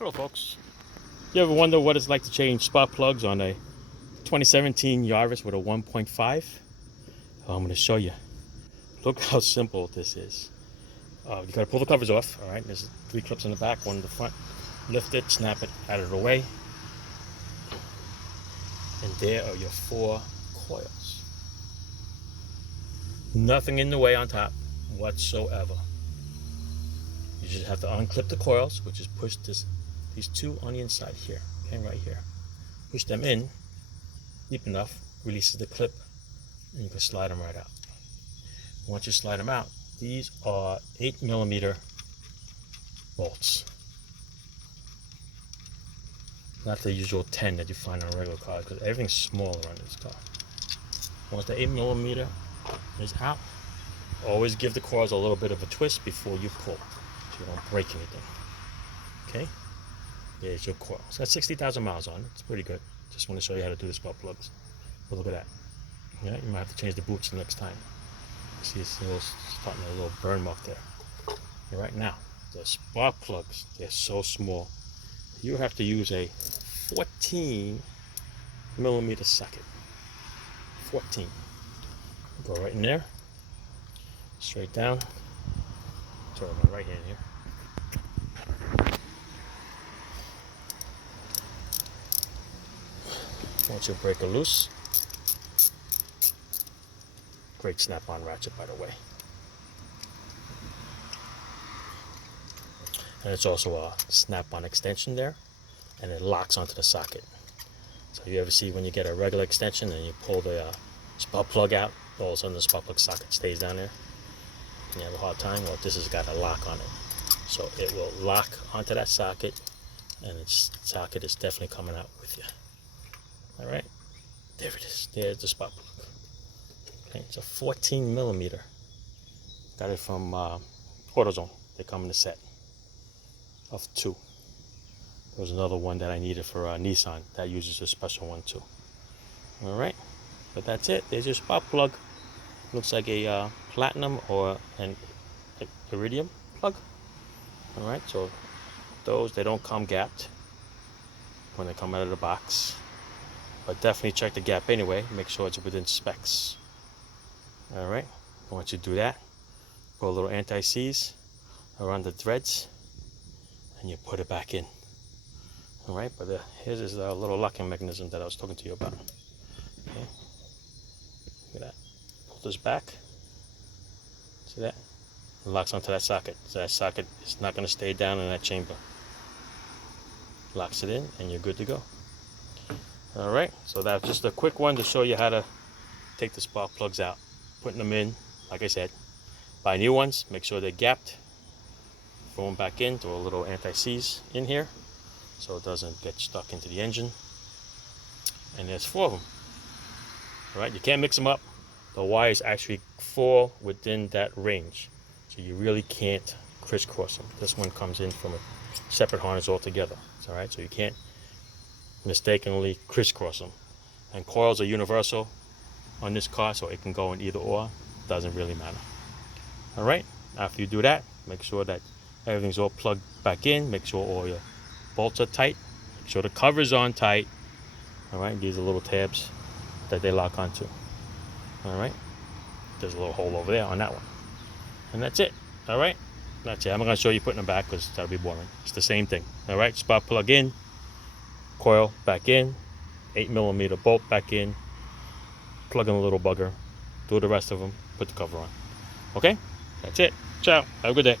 Hello folks. You ever wonder what it's like to change spark plugs on a 2017 Yaris with a 1.5? Well, I'm going to show you. Look how simple this is. You got to pull the covers off. Alright, there's 3 clips in the back, 1 in the front. Lift it, snap it out of the way. And there are your 4 coils. Nothing in the way on top whatsoever. You just have to unclip the coils, which is push these 2 on the inside here, okay, right here. Push them in deep enough, releases the clip, and you can slide them right out. Once you slide them out, these are 8mm bolts. Not the usual 10 that you find on regular cars, because everything's smaller on this car. Once the 8mm is out, always give the coils a little bit of a twist before you pull, so you don't break anything. Okay? There's your coil. It's got 60,000 miles on it. It's pretty good. Just want to show you how to do the spark plugs. But look at that. Yeah, you might have to change the boots the next time. See, it's starting a little burn mark there. And right now, the spark plugs, they're so small. You have to use a 14mm socket. 14. Go right in there. Straight down. Turn my right hand here. Once your breaker loose, great snap-on ratchet, by the way. And it's also a snap-on extension there, and it locks onto the socket. So you ever see when you get a regular extension and you pull the spark plug out, all of a sudden the spark plug socket stays down there, and you have a hard time? Well, this has got a lock on it. So it will lock onto that socket, and its socket is definitely coming out with you. Alright, there it is. There's the spark plug. Okay, it's a 14mm. Got it from AutoZone. They come in a set of 2. There was another one that I needed for Nissan that uses a special one too. Alright, but that's it. There's your spark plug. Looks like a platinum or an iridium plug. Alright, so those, they don't come gapped when they come out of the box. But definitely check the gap anyway. Make sure it's within specs. Alright, once you do that, put a little anti-seize around the threads and you put it back in. Alright, but here's this little locking mechanism that I was talking to you about. Okay, look at that. Pull this back. See that? It locks onto that socket. So that socket is not going to stay down in that chamber. Locks it in and you're good to go. Alright, so that's just a quick one to show you how to take the spark plugs out. Putting them in, like I said, buy new ones, make sure they're gapped. Throw them back in, throw a little anti-seize in here so it doesn't get stuck into the engine. And there's 4 of them. Alright, you can't mix them up. The wires actually fall within that range. So you really can't crisscross them. This one comes in from a separate harness altogether. Alright, so you can't mistakenly crisscross them. And coils are universal on this car, so it can go in either or. Doesn't really matter. Alright, after you do that, make sure that everything's all plugged back in. Make sure all your bolts are tight. Make sure the cover's on tight. Alright, these are little tabs that they lock onto. Alright, there's a little hole over there on that one. And that's it. Alright, that's it. I'm not going to show you putting them back because that'll be boring. It's the same thing. Alright, spark plug in, coil back in, 8mm bolt back in, plug in a little bugger, do the rest of them, put the cover on. Okay, that's it. Ciao. Have a good day.